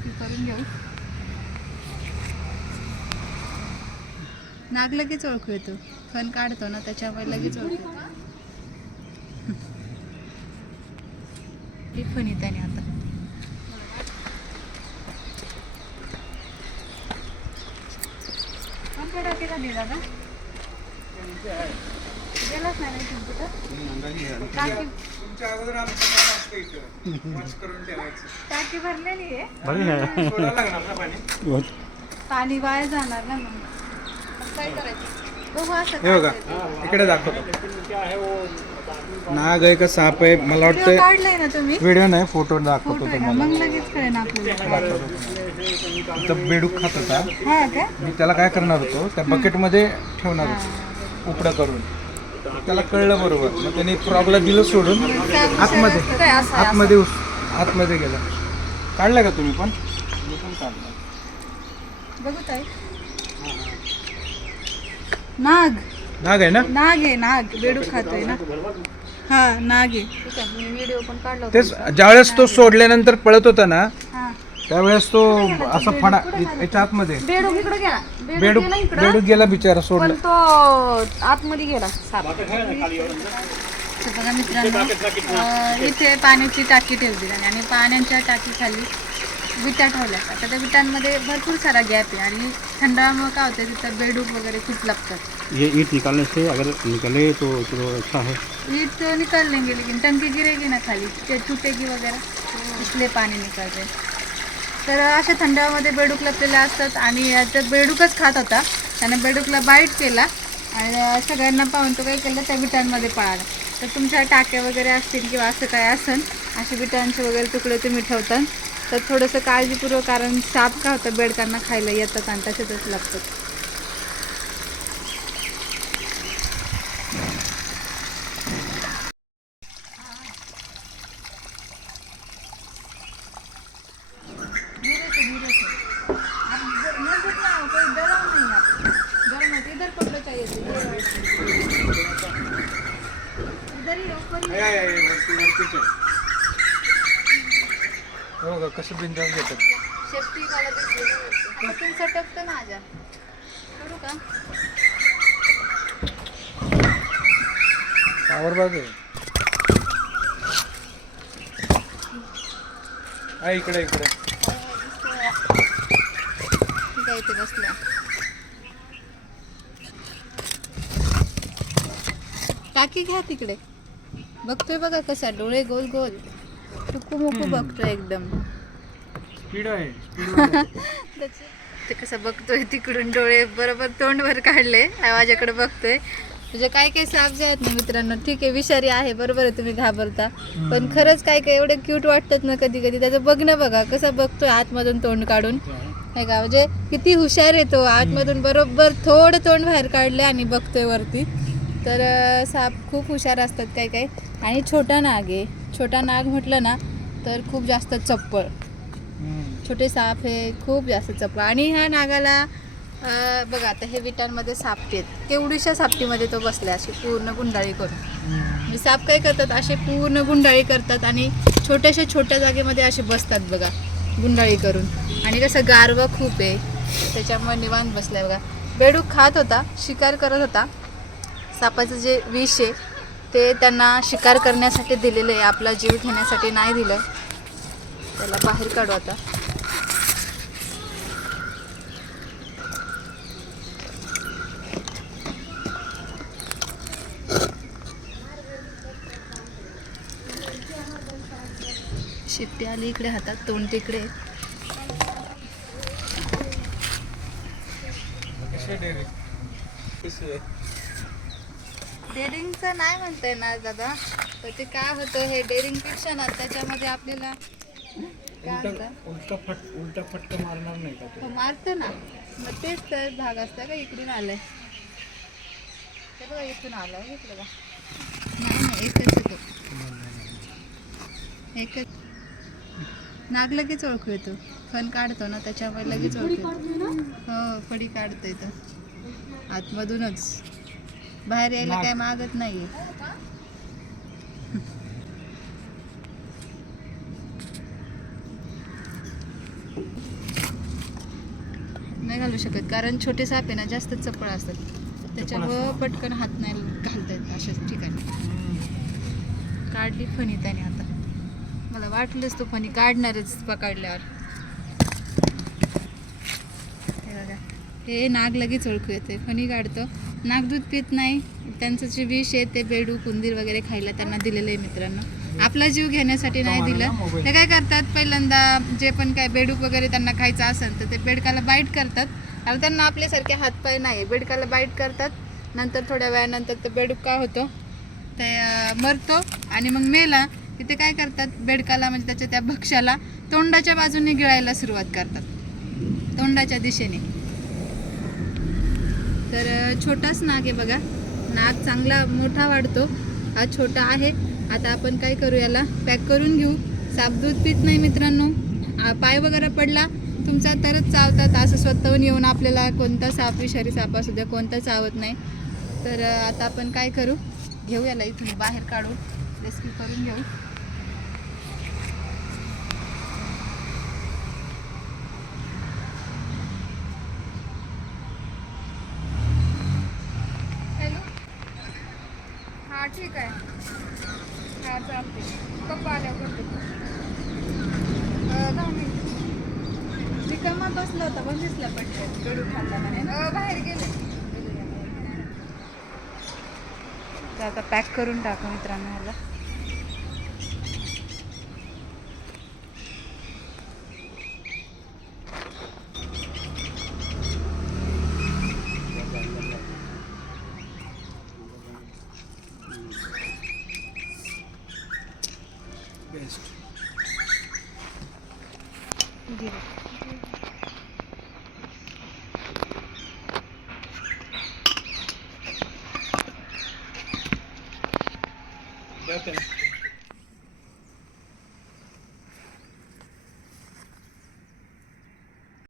Rescue करून घेऊ. नाग लगेच ओळखू येतो. फन काढतो ना त्याच्यामुळे लगेच ओळखू येतो. ती फणी त्याने आता. का गेलाच नाही ना टाकी इथं. वॉश करून ठेवायचं. भरलेली आहे. सोडायला लागणार ना पाणी? पाणी वाया जाणार ना मग मग काय करायचं? बघू असं हे बघा. इकडे दाखवतो नाग आहे का साप आहे? मला वाटतं काढलाय ना तुम्ही? व्हिडिओ नाही फोटो फोटो दाखवतो आहे ना तुम्हाला. मग लगेच कळेल आपल्याला. इथं बेडूक खात होता हा का? मी त्याला काय करणार होतो? त्या बकेटमध्ये ठेवणार होतो. उपडं करून. त्याला कळलं बरोबर. मग त्याने फ्रॉगला दिलं सोडून आतमध्ये. आतमध्ये उस- आतमध्ये गेला. काढलं का तुम्ही पण? मी पण काढलं. असं. बघू ताई. नाग. नाग आहे ना? नाग आहे नाग. बेडू खातोय ना. हा नाग आहे. ठीक आहे मी व्हिडिओ पण काढला होता. तेच ज्यावेळेस तो सोडल्यानंतर पळत होता ना हा. त्यावेळेस तो असा फडा याच्या आतमध्ये. बेडूक इकडे गेला. बेडूक बेडूक गेला इकडं. बेडूक गेला बिचारा सोडला. तो आतमध्ये गेला तर बघा मित्रांनो अं, इथे पाण्याची टाकी ठेवली आणि पाण्याच्या टाकीखाली विटा ठेवल्या. आता त्या विटांमध्ये भरपूर सारा गॅप आहे आणि थंडामुळे काय होतं तिथं बेडूक वगैरे खूप लागतात. ये ईट निकालने से अगर निकले तो चलो अच्छा है ईट तो निकल लेंगे लेकिन टंकी गिरेगी ना खाली ते टूटेगी वगैरह इसलिए पाणी निकलते. तर अशा थंडामध्ये बेडूक लपलेल्या असतात आणि त्यात बेडूकच खात होता. त्याने बेडूकला बाईट केला आणि सगळ्यांना पाहून तो काय केलं? त्या विटांमध्ये पळाला. तर तुमच्या टाक्या वगैरे असतील किंवा असं काय असेल असे विटांचे वगैरे तुकडे तुम्ही ठेवतात तर थोडंसं काळजीपूर्वक कारण साप का होतं बेडकांना खायला येतात आणि तसेच लागतात आहे, आहे, आहे, वरती- वरतीच आहे. कसं बिंदास घेतात. शेफ्टी मला सटकतं आजा. करू का? पावर बाग आहे. इकडे इकडे. इथे बसल्या टाकी घ्या तिकडे. बघतोय बघा कसा डोळे गोल गोल टुकू मुकू बघतोय एकदम. स्पीड आहे ते कसं बघतोय तिकडून डोळे बरोबर तोंडवर काढले. माझ्याकडे बघतोय. म्हणजे काय काय साप जे आहेत ना मित्रांनो ठीक आहे विषारी आहे बरोबर आहे तुम्ही घाबरता. पण खरंच काय काय एवढे क्यूट वाटतात ना कधी कधी. त्याचं बघणं बघा कसं बघतोय आतमधून तोंड काढून. नाही का म्हणजे किती हुशार आहे तो. आतमधून बरोबर थोडं तोंड बाहेर काढले आणि बघतोय वरती. तर साप खूप हुशार असतात काय काय आणि छोटा नाग आहे. छोटा नाग म्हटलं ना तर खूप जास्त चप्पळ छोटे साप हे खूप जास्त चपळ आणि ह्या नागाला बघा आता हे विटांमध्ये सापटी आहेत तेवढीशा सापटीमध्ये तो बसला अशी पूर्ण गुंडाळी करून. म्हणजे साप काय करतात असे पूर्ण गुंडाळी करतात आणि छोट्याशा छोट्या जागेमध्ये असे बसतात बघा गुंडाळी करून. आणि कसं गारवा खूप आहे. त्याच्यामुळे निवांत बसलाय बघा. बेडूक खात होता शिकार करत होता. सापाचं जे विष आहे ते त्यांना शिकार करण्यासाठी दिलेलं आहे. आपला जीव घेण्यासाठी नाही दिलं. त्याला बाहेर काढू आता. शिट्टी आली इकडे हातात तोंड तिकडे. डेअरिंगचं नाही म्हणताय ना दादा. तर ते काय होतं हे डेअरिंगपेक्षा ना त्याच्यामध्ये आपल्याला उलटा फट उलटा फटका मारणार नाही का हो मारतं ना. मग तेच तर भाग असतं का? इकडून आलंय. ते बघा इथून आलाय. इकडे बघा. नाही नाही एकच येतो. एकच. नाग लगेच ओळखू येतो. फन काढतो ना त्याच्यामुळे लगेच ओळखू येतो. हो फडी काढतो इथं आतमधूनच. बाहेर यायला काय मागत नाहीये. घालू शकत. कारण छोटे साप आहे ना जास्त चपळ असतात. त्याच्यामुळं पटकन हात नाही घालता येत अशाच ठिकाणी. काढली फणी त्याने आता. मला वाटलंच तो फणी काढणारच पकडल्यावर हे हे नाग लगेच ओळखू येते फणी काढतो. नाग दूध पित नाही. त्यांचं जे विष आहे ते बेडूक उंदीर वगैरे खायला त्यांना दिलेलं आहे मित्रांनो. आपला जीव घेण्यासाठी नाही दिलं. ते काय करतात पहिल्यांदा जे पण काय बेडूक वगैरे त्यांना खायचं असेल तर ते बेडकाला बाईट करतात. कारण त्यांना आपल्यासारखे हातपाय नाही बेडकाला बाईट करतात. नंतर थोड्या वेळानंतर तो बेडूक काय होतो? ते मरतो आणि मग मेला. की ते काय करतात बेडकाला म्हणजे त्याच्या त्या भक्ष्याला तोंडाच्या बाजूने गिळायला सुरुवात करतात. तोंडाच्या दिशेने. तर छोटाच नाग आहे बघा. नाग चांगला मोठा वाढतो. हा छोटा आहे. आता आपण काय करू याला? पॅक करून घेऊ. साप दूध पित नाही मित्रांनो. पाय वगैरे पडला. तुमचा तरच चावतात. असं स्वतःहून येऊन आपल्याला कोणता साप विषारी साप असू द्या कोणता चावत नाही. तर आता आपण काय करू? घेऊ याला इथून बाहेर काढू रेस्क्यू करून घेऊ. हां ठीक आहे. हां चालते पप्पा आल्यावर करते. दहा मिनिट. रिकामा बसला होता पण दिसला पटकन गडू खाल्ला बाहेर गेले. तर आता पॅक करून टाकू मित्रांनो ह्याला. द्या त्याला.